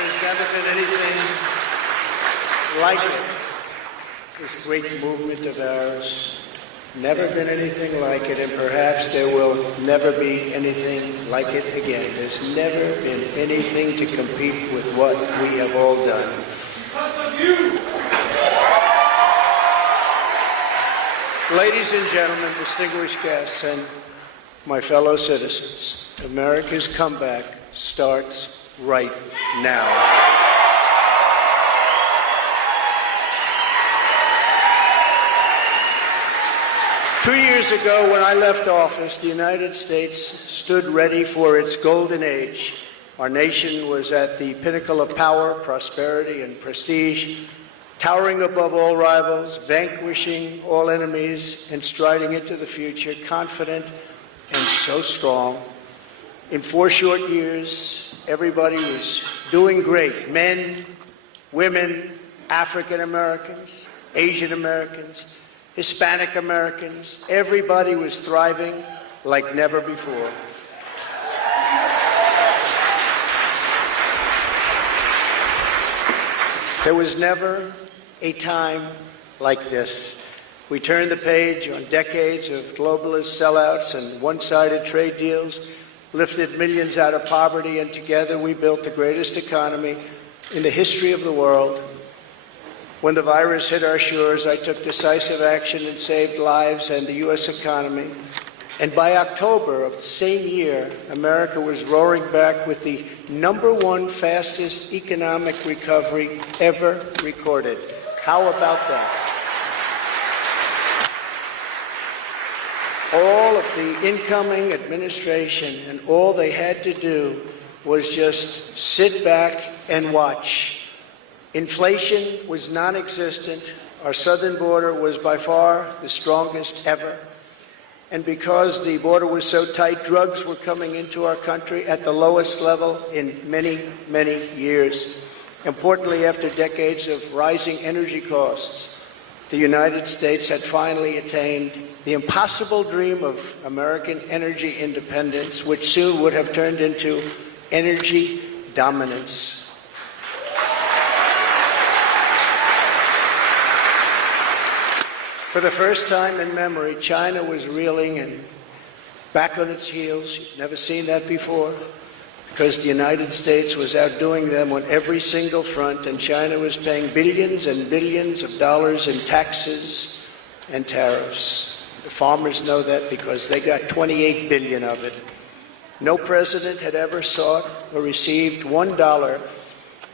There's never been anything like it. This great movement of ours, never been anything like it, and perhaps there will never be anything like it again. There's never been anything to compete with what we have all done. Because of you! Ladies and gentlemen, distinguished guests, and my fellow citizens, America's comeback starts right now. Two years ago, when I left office, the United States stood ready for its golden age. Our nation was at the pinnacle of power, prosperity, and prestige, towering above all rivals, vanquishing all enemies, and striding into the future, confident and so strong. In 4 short years, everybody was doing great. Men, women, African Americans, Asian Americans, Hispanic Americans, everybody was thriving like never before. There was never a time like this. We turned the page on decades of globalist sellouts and one-sided trade deals, lifted millions out of poverty, and together we built the greatest economy in the history of the world. When the virus hit our shores, I took decisive action and saved lives and the U.S. economy. And by October of the same year, America was roaring back with the #1 fastest economic recovery ever recorded. How about that? All of the incoming administration, and all they had to do was just sit back and watch. Inflation was non-existent. Our southern border was by far the strongest ever. And because the border was so tight, drugs were coming into our country at the lowest level in many, many years. Importantly, after decades of rising energy costs, the United States had finally attained the impossible dream of American energy independence, which soon would have turned into energy dominance. For the first time in memory, China was reeling and back on its heels. You've never seen that before, because the United States was outdoing them on every single front, and China was paying billions and billions of dollars in taxes and tariffs. The farmers know that because they got 28 billion of it. No president had ever sought or received $1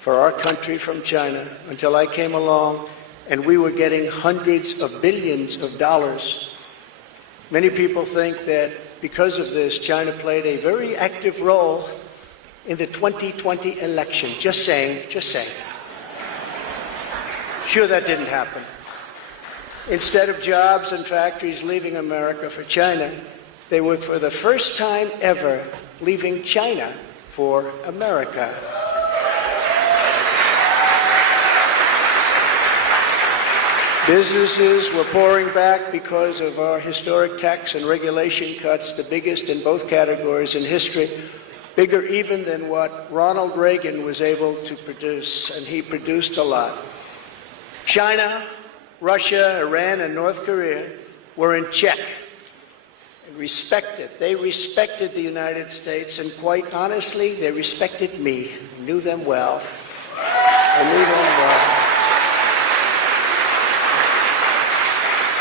for our country from China until I came along, and we were getting hundreds of billions of dollars. Many people think that because of this, China played a very active role in the 2020 election. Just saying, just saying. Sure, that didn't happen. Instead of jobs and factories leaving America for China, they were, for the first time ever, leaving China for America. Businesses were pouring back because of our historic tax and regulation cuts, the biggest in both categories in history, bigger even than what Ronald Reagan was able to produce, and he produced a lot. China, Russia, Iran, and North Korea were in check. They respected the United States, and quite honestly, they respected me. I knew them well. I knew them well.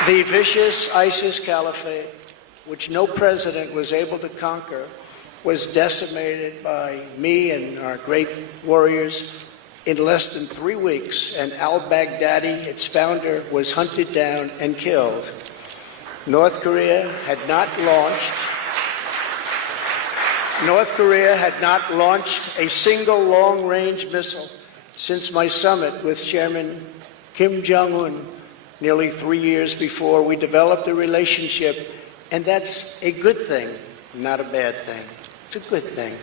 The vicious ISIS caliphate, which no president was able to conquer, was decimated by me and our great warriors in less than 3 weeks, and al-Baghdadi, its founder, was hunted down and killed. North Korea had not launched a single long-range missile since my summit with Chairman Kim Jong-un nearly 3 years before. We developed a relationship, and that's a good thing, not a bad thing. It's a good thing.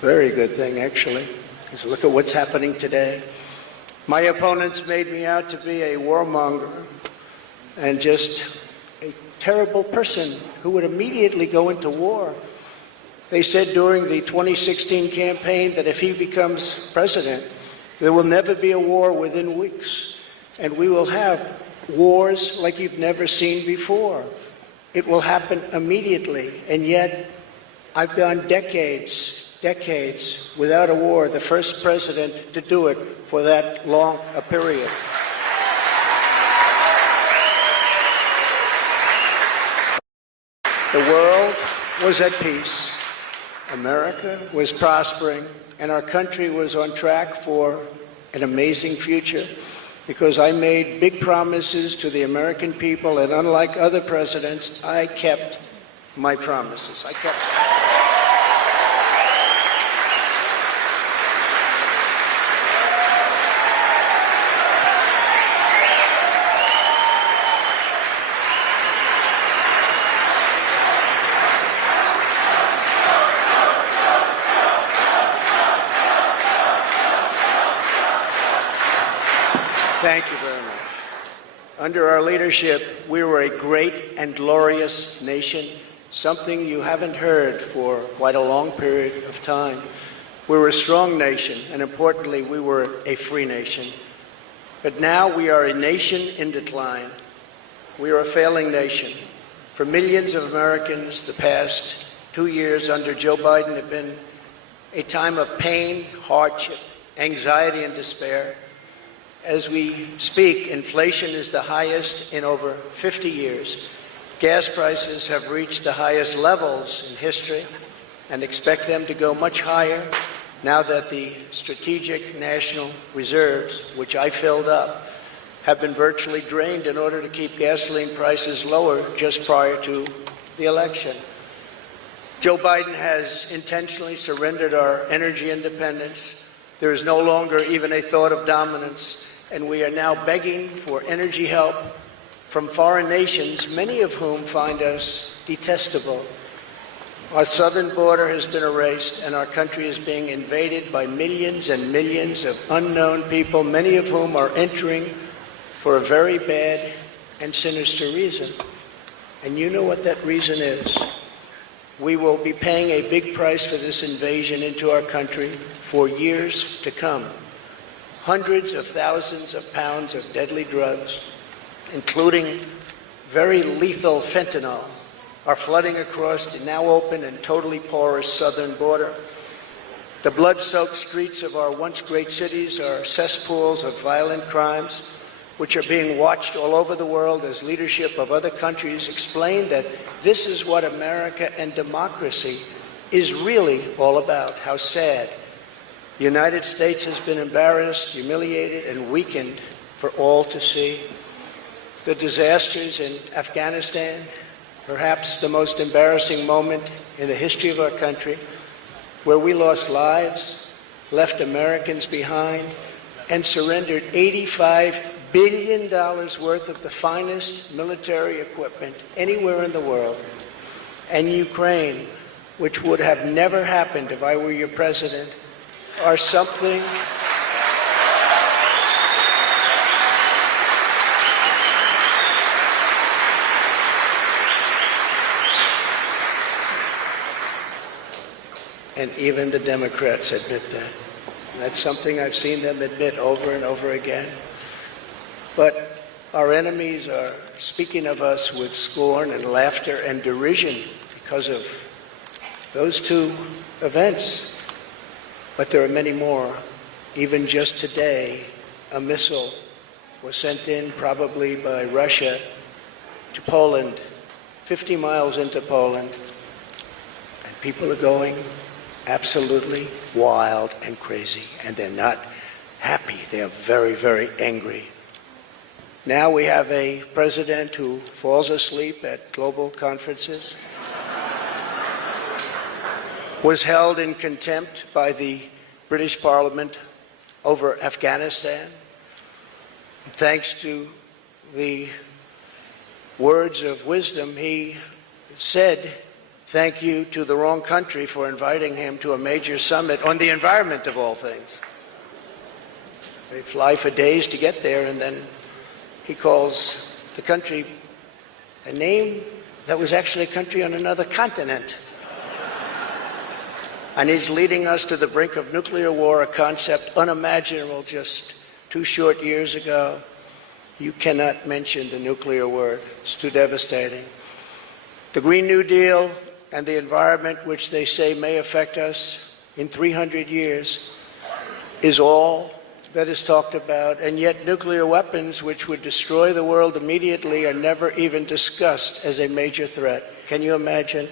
Very good thing, actually, because look at what's happening today. My opponents made me out to be a warmonger and just a terrible person who would immediately go into war. They said during the 2016 campaign that if he becomes president, there will never be a war within weeks, and we will have wars like you've never seen before. It will happen immediately, and yet I've gone decades without a war, the first president to do it for that long a period. The world was at peace, America was prospering, and our country was on track for an amazing future because I made big promises to the American people, and unlike other presidents, I kept my promises. Thank you very much. Under our leadership, we were a great and glorious nation, something you haven't heard for quite a long period of time. We were a strong nation, and importantly, we were a free nation. But now we are a nation in decline. We are a failing nation. For millions of Americans, the past 2 years under Joe Biden have been a time of pain, hardship, anxiety, and despair. As we speak, inflation is the highest in over 50 years. Gas prices have reached the highest levels in history and expect them to go much higher now that the strategic national reserves, which I filled up, have been virtually drained in order to keep gasoline prices lower just prior to the election. Joe Biden has intentionally surrendered our energy independence. There is no longer even a thought of dominance, and we are now begging for energy help from foreign nations, many of whom find us detestable. Our southern border has been erased, and our country is being invaded by millions and millions of unknown people, many of whom are entering for a very bad and sinister reason. And you know what that reason is. We will be paying a big price for this invasion into our country for years to come. Hundreds of thousands of pounds of deadly drugs, including very lethal fentanyl, are flooding across the now open and totally porous southern border. The blood-soaked streets of our once great cities are cesspools of violent crimes, which are being watched all over the world as leadership of other countries explain that this is what America and democracy is really all about. How sad. The United States has been embarrassed, humiliated, and weakened for all to see. The disasters in Afghanistan, perhaps the most embarrassing moment in the history of our country, where we lost lives, left Americans behind, and surrendered $85 billion worth of the finest military equipment anywhere in the world. And Ukraine, which would have never happened if I were your president, are something and even the Democrats admit that. That's something I've seen them admit over and over again. But our enemies are speaking of us with scorn and laughter and derision because of those two events. But there are many more. Even just today, a missile was sent in, probably by Russia, to Poland, 50 miles into Poland. And people are going absolutely wild and crazy. And they're not happy. They're very, very angry. Now we have a president who falls asleep at global conferences, was held in contempt by the British Parliament over Afghanistan. Thanks to the words of wisdom, he said thank you to the wrong country for inviting him to a major summit on the environment, of all things. They fly for days to get there, and then he calls the country a name that was actually a country on another continent. and is leading us to the brink of nuclear war, a concept unimaginable just 2 short years ago. You cannot mention the nuclear word. It's too devastating. The Green New Deal and the environment, which they say may affect us in 300 years, is all that is talked about, and yet nuclear weapons, which would destroy the world immediately, are never even discussed as a major threat. Can you imagine?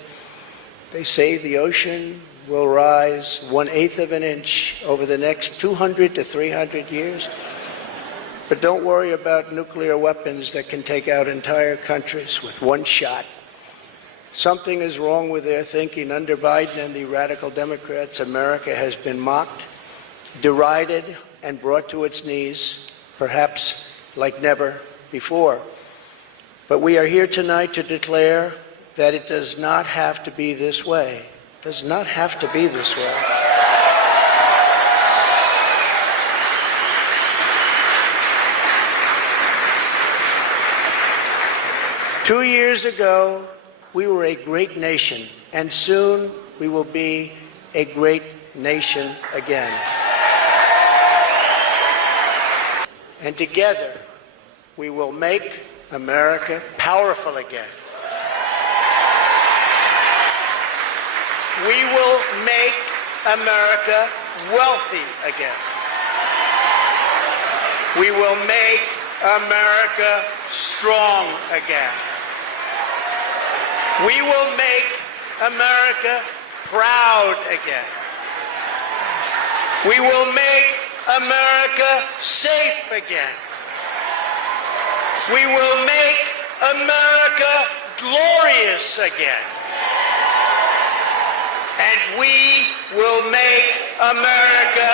They say the ocean will rise 1/8 of an inch over the next 200 to 300 years. But don't worry about nuclear weapons that can take out entire countries with one shot. Something is wrong with their thinking. Under Biden and the radical Democrats, America has been mocked, derided, and brought to its knees, perhaps like never before. But we are here tonight to declare that it does not have to be this way. It does not have to be this way. Two years ago, we were a great nation, and soon we will be a great nation again. And together, we will make America powerful again. We will make America wealthy again. We will make America strong again. We will make America proud again. We will make America safe again. We will make America glorious again. And we will make America